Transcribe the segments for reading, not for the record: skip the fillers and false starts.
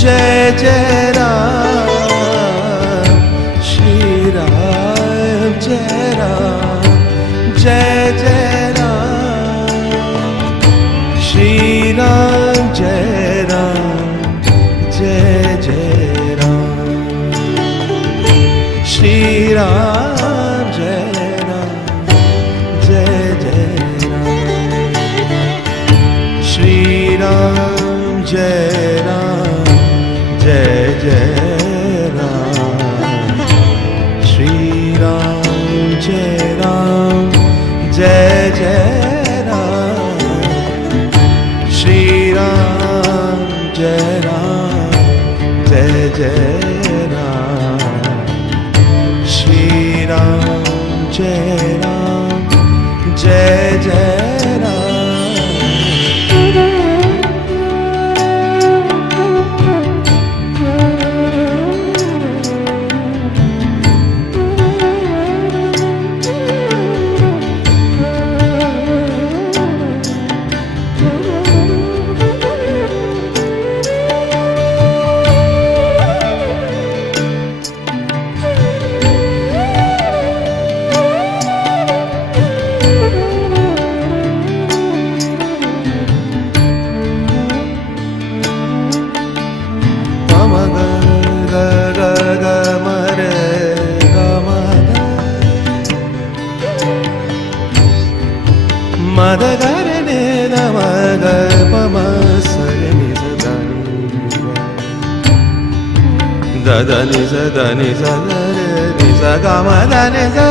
जय जय राम श्री राम जय राम जय जय राम श्री राम जय राम जय जय राम श्री राम जय राम जय जय राम श्री राम जय राम जय जय राम श्री राम जय राम जय जय राम श्री राम जय राम जय जय राम श्री राम जय राम जय जय राम मद गर ने द मग पम सरि नि द नि द नि द नि स ग म द नि स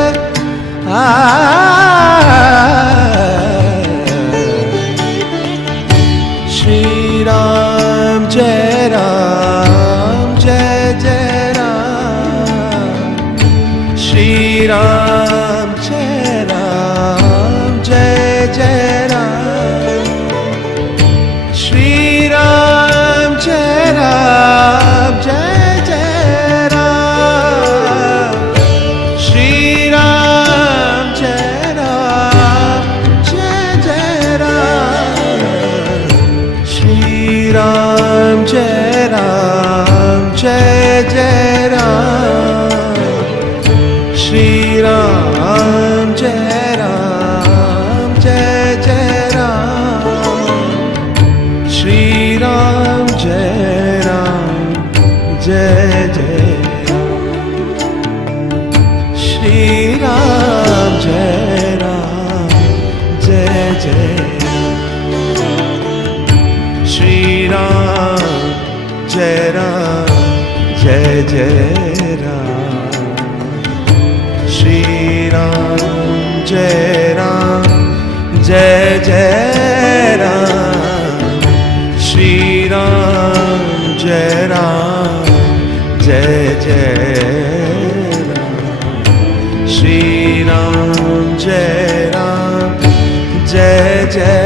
श्री राम जय राम जय जय राम श्री राम जय राम जय जय राम श्री राम जय राम जय जय राम श्री राम जय राम जय जय राम श्री राम जय राम जय जय राम श्री राम जय राम जय जय राम श्री राम जय राम जय जय राम श्री राम जय राम जय जय श्री राम जय राम जय जय राम श्री राम जय राम जय जय राम श्री राम जय राम जय जय राम श्री राम जय राम जय जय